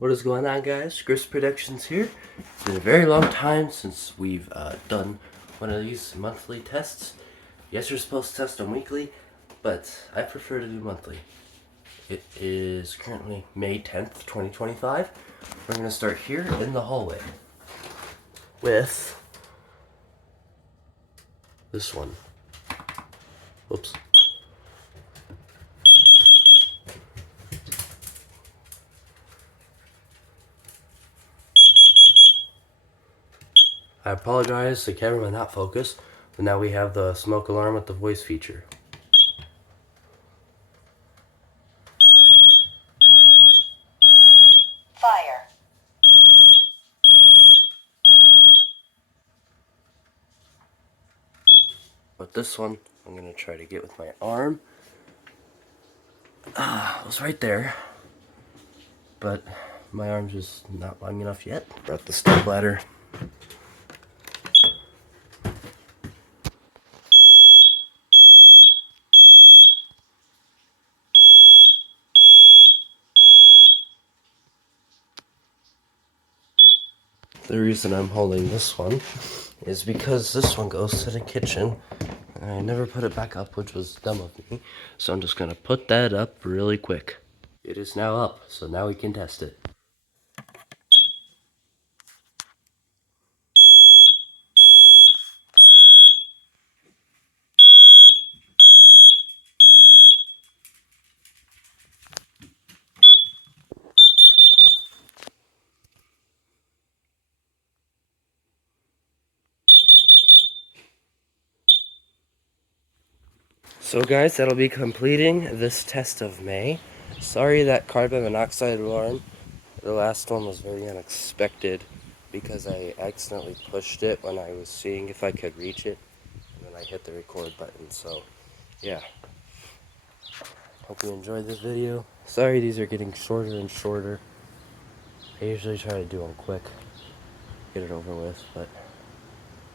What is going on, guys? Chris Productions here. It's been a very long time since we've done one of these monthly tests. Yes, you're supposed to test them weekly, but I prefer to do monthly. It is currently May 10th, 2025. We're going to start here in the hallway with this one. Whoops. I apologize, the camera might not focus, but now we have the smoke alarm with the voice feature. Fire. But this one, I'm going to try to get with my arm. It was right there, but my arm's just not long enough yet. Brought the step ladder. The reason I'm holding this one is because this one goes to the kitchen. I never put it back up, which was dumb of me. So I'm just gonna put that up really quick. It is now up, so now we can test it. So guys, that'll be completing this test of May. Sorry that carbon monoxide alarm, the last one was very unexpected because I accidentally pushed it when I was seeing if I could reach it, and then I hit the record button. So yeah, hope you enjoyed this video. Sorry these are getting shorter and shorter. I usually try to do them quick, get it over with, but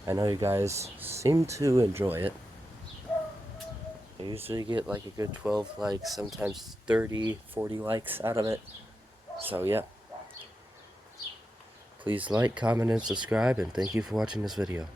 I know you guys seem to enjoy it. I usually get like a good 12 likes, sometimes 30, 40 likes out of it. So yeah. Please like, comment, and subscribe, and thank you for watching this video.